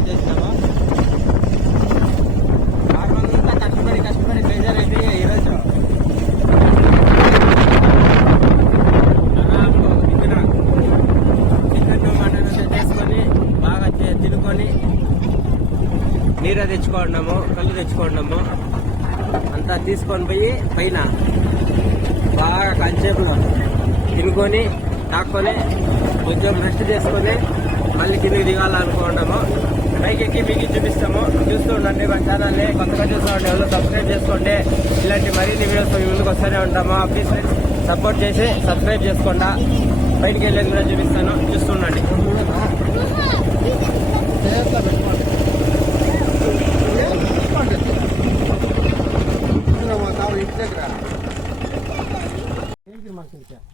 కూడా తీసుకొని నార్మల్గా కష్టపడి కష్టపడి ప్రెజర్ అయితే ఈరోజు చేసుకొని బాగా తినుకొని నీర తెచ్చుకోండము కళ్ళు తెచ్చుకోండము అంతా తీసుకొని పోయి పైన బాగా కంచేపులో తినుకొని తాక్కొని కొంచెం రెస్ట్ చేసుకొని మళ్ళీ కిందికి దిగాలనుకోండము పైకి ఎక్కి మీకు చూపిస్తాము. చూస్తూ ఉండండి మా ఛానల్ని కొత్తగా చూస్తూ ఉండే వాళ్ళు సబ్స్క్రైబ్ చేసుకోండి ఇలాంటి మరిన్ని వీడియోస్ మీ ముందుకు వస్తూనే ఉంటాము. ప్లీజ్ ఫ్రెండ్స్ సపోర్ట్ చేసి సబ్స్క్రైబ్ చేసుకోండి. బయటికి వెళ్ళేది కూడా చూపిస్తాను. చూస్తుండండి. ఎత్తుకోండి మాకు పని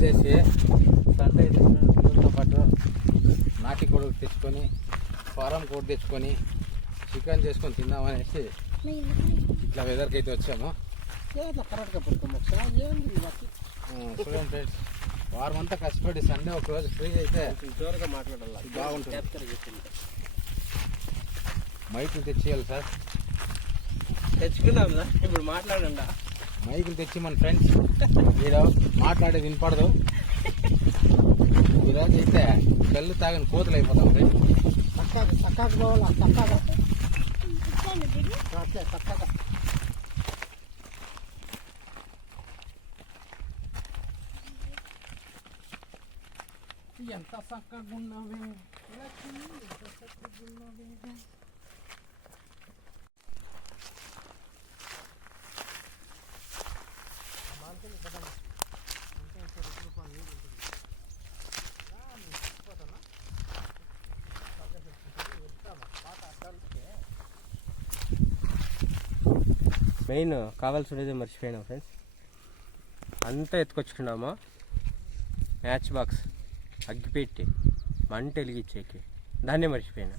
చేసి సండే పిల్లలతో పాటు నాటి కొడుకు తెచ్చుకొని ఫారం కోడి తెచ్చుకొని చికెన్ చేసుకొని తిందామనేసి ఇట్లా వెదర్కి అయితే వచ్చాము చూడండి ఫ్రెండ్స్ వారం అంతా కష్టపడి సండే ఒక రోజు ఫ్రీ అయితే జోరుగా మాట్లాడాలి బాగుంటుంది. చేసింది మైకులు తెచ్చేయాలి సార్ తెచ్చుకున్నాం ఇప్పుడు మాట్లాడండి మైకులు తెచ్చి మన ఫ్రెండ్స్. మీరు మాట్లాడేది వినపడదు. ఈరోజు అయితే కళ్ళు తాగని కోతలు అయిపోతాం ఫ్రెండ్స్ ఎంత చక్కగా ఉన్నవి? మెయిన్ కావాల్సినది మర్చిపోయినా ఫ్రెండ్స్ అంతా ఎత్తుకొచ్చుకున్నాము? మ్యాచ్ బాక్స్ అగ్గిపెట్టి మంట వెలిగించేకి. దాన్నే మర్చిపోయినా.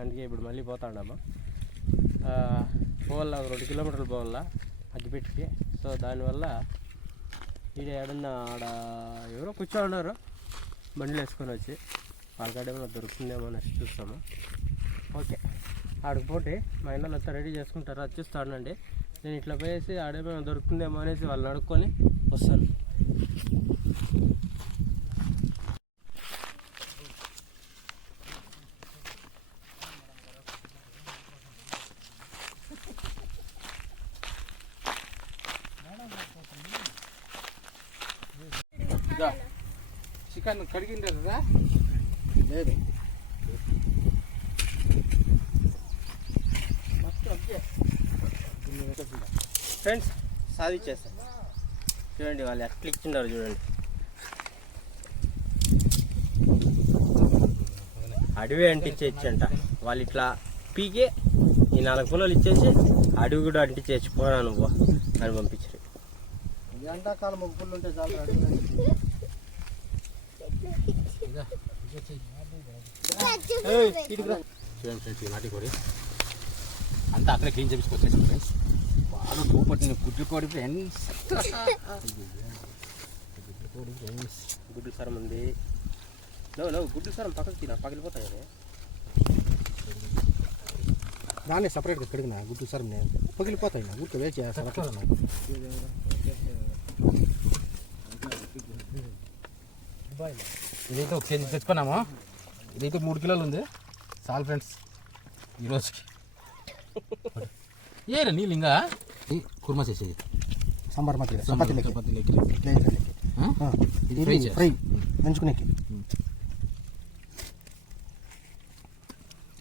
అందుకే ఇప్పుడు మళ్ళీ పోతాడమ్మా పోవాల రెండు కిలోమీటర్లు పోవాలా అగ్గిపెట్టికి. సో దానివల్ల ఈడ ఏడన్నా ఆడ ఎవరో కూర్చో ఉన్నారు. బండ్లు వేసుకొని వచ్చి. వాళ్ళకాడ ఏమైనా దొరుకుతుందేమో అనేసి చూస్తాము. ఓకే. ఆడికి పోటీ మా ఇళ్ళలో అంతా రెడీ చేసుకుంటారు. అది చూస్తా ఉండండి. నేను ఇట్లా పోయేసి ఆడేమైనా దొరుకుతుందేమో అనేసి వాళ్ళని అడుక్కొని వస్తాను. చికెన్ కడిగిండే కదా లేదు. ఫ్రెండ్స్ సాధించేస్తాం. చూడండి వాళ్ళు ఎట్లా ఇచ్చిండారు చూడండి. అడవి అంటించేయచ్చంట. వాళ్ళు ఇట్లా పీకే ఈ నాలుగు పొలాలు ఇచ్చేసి అడవి కూడా అంటించేయచ్చు. పోనా నువ్వు అని పంపించారు. ఎండాకాలం ఒక పుల్లు ఉంటే చాలు చూడండి ఫ్రెండ్స్ ఈ నాటి కోడి అంతా అక్కడే క్లీన్ చేపించుకొచ్చేసాం ఫ్రెండ్స్ బాగా కూపట్టిన గుడ్లు కోడి ఫ్రెండ్స్ గుడ్లు కోడి ఫ్రెండ్స్ గుడ్డు సరం ఉంది. నువ్వు నువ్వు గుడ్డు సరం పక్కకి తిన పగిలిపోతాయి అవి. దాన్ని సపరేట్గా కడిగిన గుడ్డు సార్ నేను. పగిలిపోతాయి నా ఊరికి వేచి చేస్తాను అట్లా ఇదైతే ఒక కేజీ తెచ్చుకున్నాము? ఇదైతే మూడు కిలోలు ఉంది. చాలు ఫ్రెండ్స్ ఈరోజుకి ఏరా నీళ్ళు ఇంకా కుర్మా చేసేది సాంబార్ మాత్రం చపాతీ లెక్క చపాతీ లెక్క. ఇది ఫ్రై. ఫ్రై దంచుకునేకి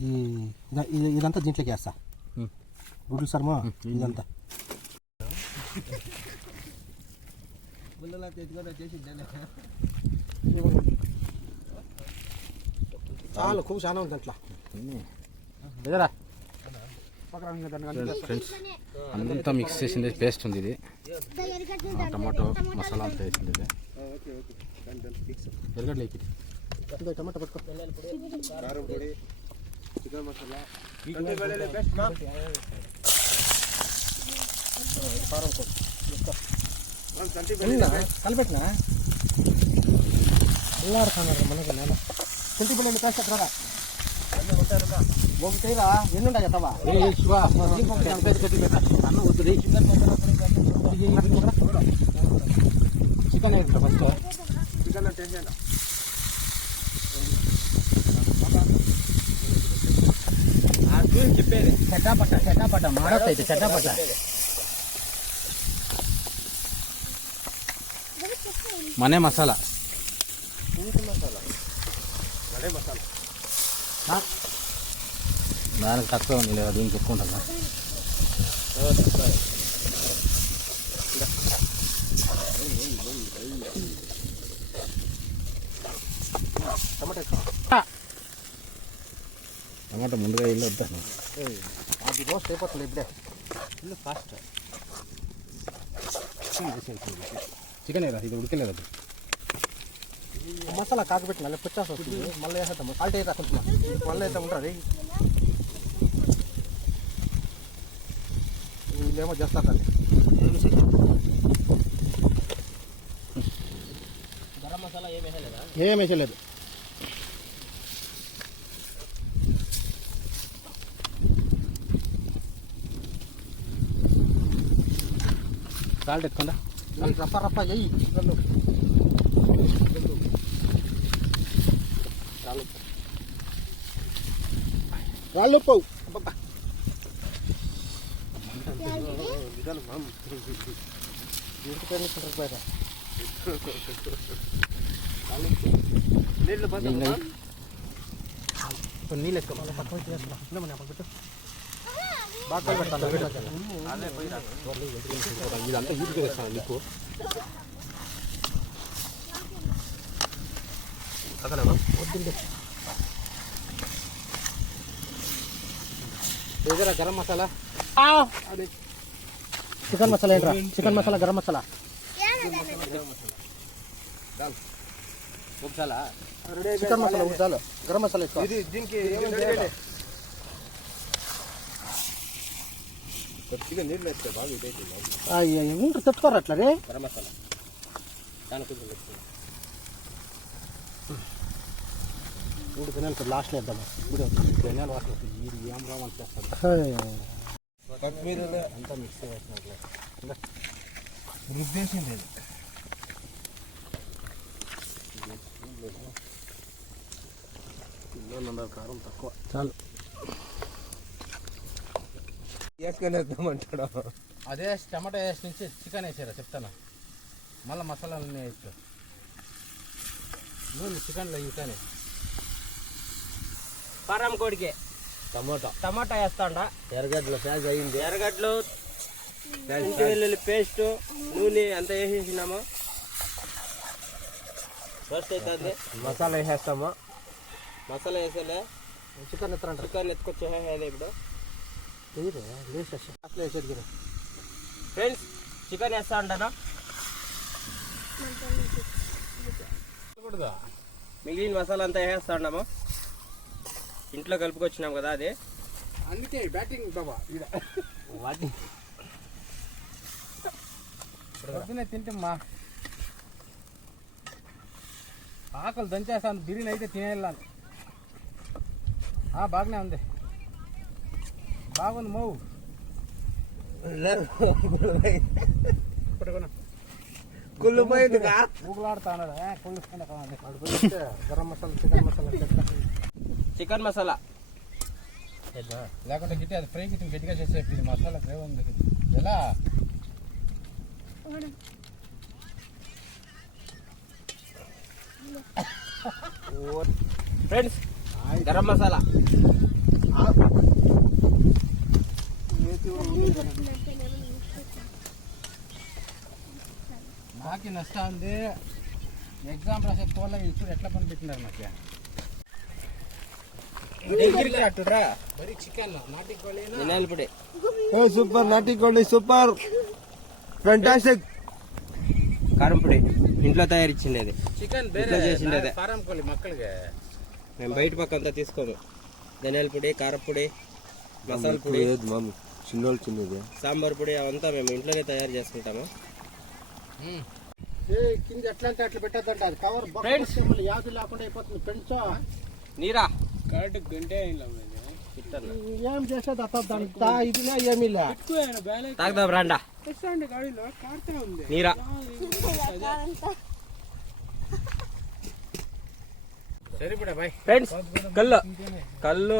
ఈ ఇద- ఇది- ఇదంతా దీంట్లోకి వేస్తా. గుడ్లు సర్మా ఇదంతా చాలా కొవ్వు చాలా ఉంది ఎదరా ఫ్రెండ్స్ అంతా మిక్స్ చేసింది పేస్ట్ ఉంది ఇది. టమాటో మసాలా అంతా వేసింది ఇది. ఎరగడ్లు ఇదో టమాటా పట్టుకో. కలిపెట్టినా? నేను చింటి పిల్లలు కాస్త రారా ఒకటిరా ఎన్ని ఉంటాయి చెత్తవా చికెన్ వేస్తా ఫస్ట్ ఆ చూసి చెప్పేది చెట్టాపట్ట చెట్టాపట్ట మాడతైతే చెట్టాపట్ట మనే మసాలా. దానికి తక్కువ ఉంది లేదా దీనికి ఎక్కువ ఉంటుందా టమాటా ముందుగా ఇల్లు వద్దాను అది రోస్ట్ అయిపోతుంది ఇప్పుడే ఫుల్ ఫాస్ట్ చికెన్ ఏదా ఇది ఉడకలేదు అది మసాలా కాకపెట్టి మళ్ళీ పుచ్చాల్సి వస్తుంది. మళ్ళీ వేసేద్దాం. సాల్ట్ కొంచెం. మళ్ళీ అయితే ఉంటుంది చేస్తారు దాన్ని గరం మసాలా ఏమి వేయలేదా? ఏం వేసలేదు సాల్ట్ ఎక్కుందా రప్ప రప్ప చెయ్యి రెండు వాళ్ళు పోవు నీళ్ళు ఇంకా నీళ్ళు ఎక్కువ మళ్ళీ పక్కన చేసుకున్నాం ఇన్నమని అప్పుడు పెట్టు బాగా కలిపెట్టాలి ఇదంతా ఈజీగా తెస్తాను నీకు ఏదరా గరం మసాలా చికెన్ మసాలా ఏంట్రా? చికెన్ మసాలా గరం మసాలా. చికెన్ మసాలా చాలు. గరం మసాలా ఎక్కువ. దీనికి ఉంటారు తెచ్చుకోరు అట్లా రే? గరం మసాలా. మూడు తినాలి లాస్ట్లో వేద్దాము? ఇప్పుడు వస్తుంది. వీడు ఏం రావని చేస్తాడు కొత్తిమీర అంతా మిక్స్ చేసినట్లే. రుద్దేసింది కారం తక్కువ. చాలు. వేసుకొని వేద్దామంటాడు అదే టమాటా వేసి నుంచి చికెన్ వేసారా చెప్తాను? మళ్ళీ మసాలాలన్నీ వేయచ్చు నువ్వు చికెన్లో ఇవ్వటానే పారం కోడికి. టమాటా. టమాటా వేస్తాండా? ఎర్రగడ్డల సాగు అయింది ఎర్రగడ్డలు ఇంటి వెల్లుల్లి పేస్ట్ నూనె అంతా వేసేసినాము. ఫస్ట్ అవుతుంది మసాలా వేసేస్తాము. మసాలా వేసేలే. చికెన్ ఎత్తరంట చికెన్ ఎత్తుకొచ్చి వేసేది ఇప్పుడు. వేసేది ఫ్రెండ్స్ చికెన్ వేస్తా ఉంటాను మిగిలిన మసాలా అంతా వేసేస్తా ఉన్నాము ఇంట్లో కలుపుకొచ్చినాం కదా అది. అందుకే బ్యాటింగ్ బాబా వాటి తింటమ్మా ఆకలి దంచేస్తాను బిర్యానీ అయితే తినేయాలి బాగానే ఉంది. బాగుంది మౌ కుళ్ళిపోయింది ఊగులాడుతా కొలుసుకుంటా గరం మసాలా చికెన్ మసాలా? చికెన్ మసాలా. లేకుంటే గిట్టి అది ఫ్రై గిట్టి గట్టిగా చేసే ఇది మసాలా ఫ్రై ఉంది ఎలా? ఫ్రెండ్స్ గరం మసాలా. నాకు నష్టం ఉంది. ఎగ్జామ్ రాసే తోళ్ళ ఇప్పుడు ఎట్లా పని పెట్టినారు నాకు దగ్గరికి అట్టురా బరీ చికెన్ నాటి కోಳಿ ధనియాల పొడి ఓ సూపర్ నాటికోండి సూపర్. ఫెంటాస్టిక్ కారంపొడి ఇంట్లో తయారిచ్చింది అది చికెన్ ఇంట్లో చేసింది అదే కారం కోలి మక్కలుగా మేము బయట పక్క అంతా తీసుకోము. ధనియాల పొడి కారంపొడి మసాలా పొడి. లేదు మాము చిన్నోళ్ళు చిన్నది. సాంబార్ పొడి అవంతా మేము ఇంట్లోనే తయారు చేసుకుంటాము. కింద ఎట్లా అంటే అట్లా పెట్టద్దంట అది. కవర్ ఫ్రెండ్స్ యాదు లేకుండా అయిపోతుంది. ఫ్రెండ్స్ నీరా? ఏం చేసేది అత్తంత ఇదినా ఏమీ తాగుదాం రాండా నీరా. ఫ్రెండ్స్ కళ్ళు. కళ్ళు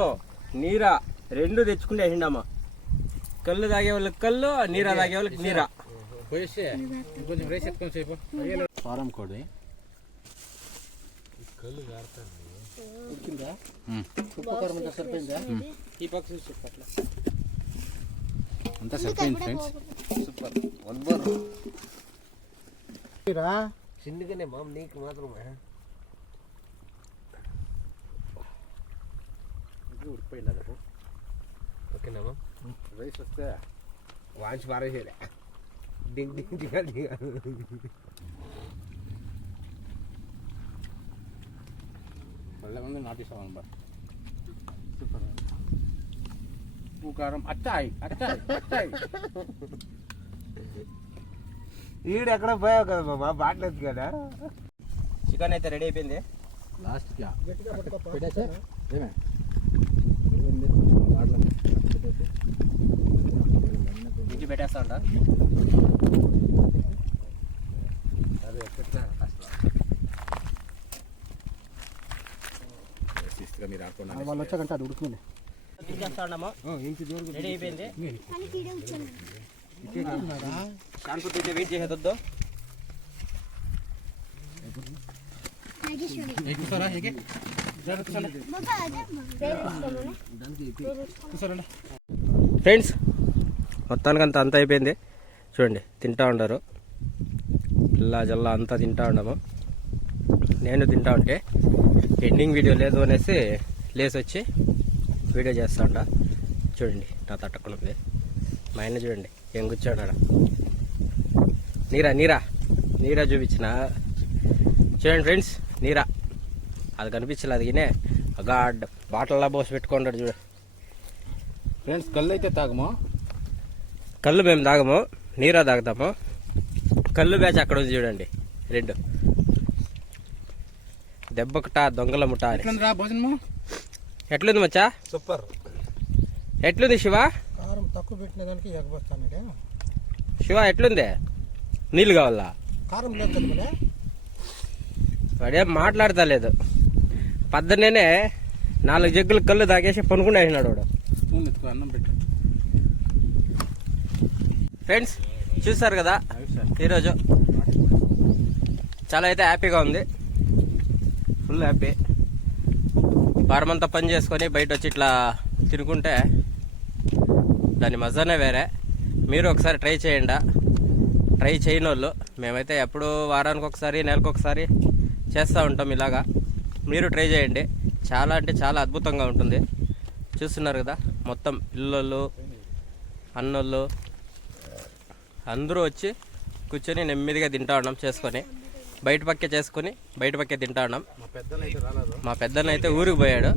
నీరా. రెండు తెచ్చుకుంటే వేసిండమ్మా కళ్ళు తాగే వాళ్ళకి కళ్ళు నీరా తాగే వాళ్ళకి నీరా. పోయేసి కొంచెం రైస్ ఎత్తుకొని సేపు. ఫారం కోడి ఉడికిందా ఉప్పు కారం అంతా సరిపోయిందా? ఈ పక్క చూసి అట్లా. అంతా సరిపోయింది ఫ్రెండ్స్ సూపర్. రా చిన్నగానే మామ నీకు మాత్రమే. ఉడిపోయింది అదపు ఓకేనా మామ? రైస్ వస్తే వాంచి పారేసేలే డింగ్ డింగ్ దిగాలి దిగాలి வெள்ளை வந்து நாட்டி சாதம் பார் சூப்பர் பூக்காரம் அச்சாய் அச்சாய் அச்சாய் ఈడు ఎక్కడ పోయావు కదా బాబా బాట్లేదు కదా చికెన్ అయితే రెడీ అయిపోయింది లాస్ట్కి పెట్టేసా ఏమే పెట్టేస్తా ఉంటా అది ఎక్కడ శిస్తుగా మీరు ఆడుకున్నాను వాళ్ళు వచ్చాకంటే అది రెడీ అయిపోయింది. వెయిట్ చేసేదొద్దు ఫ్రెండ్స్ మొత్తానికి అంతా అంతా అయిపోయింది. చూడండి తింటా ఉండరు. పిల్ల జల్ల అంతా తింటా ఉండము. నేను తింటా ఉంటే ఎండింగ్ వీడియో లేదు అనేసి లేసి వచ్చి వీడియో చేస్తా ఉంటా. చూడండి నా తట్టకుండా మా ఆయన చూడండి ఏం కూర్చోన్నాడు నీరా నీరా నీరా చూపించిన. చూడండి ఫ్రెండ్స్ నీరా. అది కనిపించలేదు గినే గాడ్ బాటిల్లా పోసి పెట్టుకున్నాడు చూడు. ఫ్రెండ్స్ కళ్ళు అయితే తాగము? కళ్ళు మేము తాగము నీరా తాగుతాము. కళ్ళు బ్యాచ్ అక్కడ ఉంది చూడండి రెండు. దెబ్బకుట దొంగల ముఠ అని. ఎట్లుందిరా భోజనము? ఎట్లుంది మచ్చా? సూపర్. ఎట్లుంది శివ? కారం తక్కువ పెట్టిన దానికి శివ ఎట్లుంది? నీళ్ళు కావాలా? కారం లేదు వాడేం మాట్లాడతా లేదు పద్దనేనే నాలుగు జగ్గులు కళ్ళు తాగేసి పనుకుండా వేసినాడు వాడు. అన్నం పెట్టు. ఫ్రెండ్స్ చూసారు కదా? ఈరోజు చాలా అయితే హ్యాపీగా ఉంది. Full happy. వారమంతా పని చేసుకొని బయట వచ్చి ఇట్లా తినుకుంటే దాని మజానే వేరే. మీరు ఒకసారి ట్రై చేయండి? ట్రై చేయని వాళ్ళు మేమైతే ఎప్పుడు వారానికి ఒకసారి నెలకు ఒకసారి చేస్తూ ఉంటాం ఇలాగా. మీరు ట్రై చేయండి. చాలా అంటే చాలా అద్భుతంగా ఉంటుంది. చూస్తున్నారు కదా మొత్తం పిల్లలు అన్నోళ్ళు అందరూ వచ్చి కూర్చొని నెమ్మదిగా తింటా ఉన్నాం చేసుకొని. బయట పక్కే చేసుకొని బయట పక్కే తింటా ఉన్నాం. మా పెద్దలు అయితే రాలేదు. మా పెద్దన్న అయితే ఊరికి పోయాడు.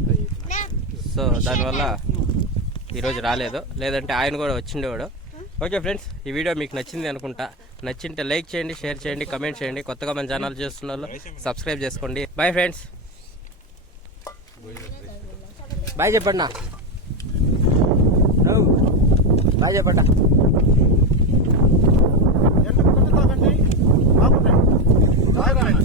సో దానివల్ల ఈరోజు రాలేదు. లేదంటే ఆయన కూడా వచ్చిండేవాడు. ఓకే ఫ్రెండ్స్ ఈ వీడియో మీకు నచ్చింది అనుకుంటా. నచ్చింటే లైక్ చేయండి షేర్ చేయండి కమెంట్ చేయండి. కొత్తగా మన ఛానల్ చూస్తున్న వాళ్ళు సబ్స్క్రైబ్ చేసుకోండి. Bye friends. బాయ్ చెప్పండి బాయ్ చెప్పండి Bay bay.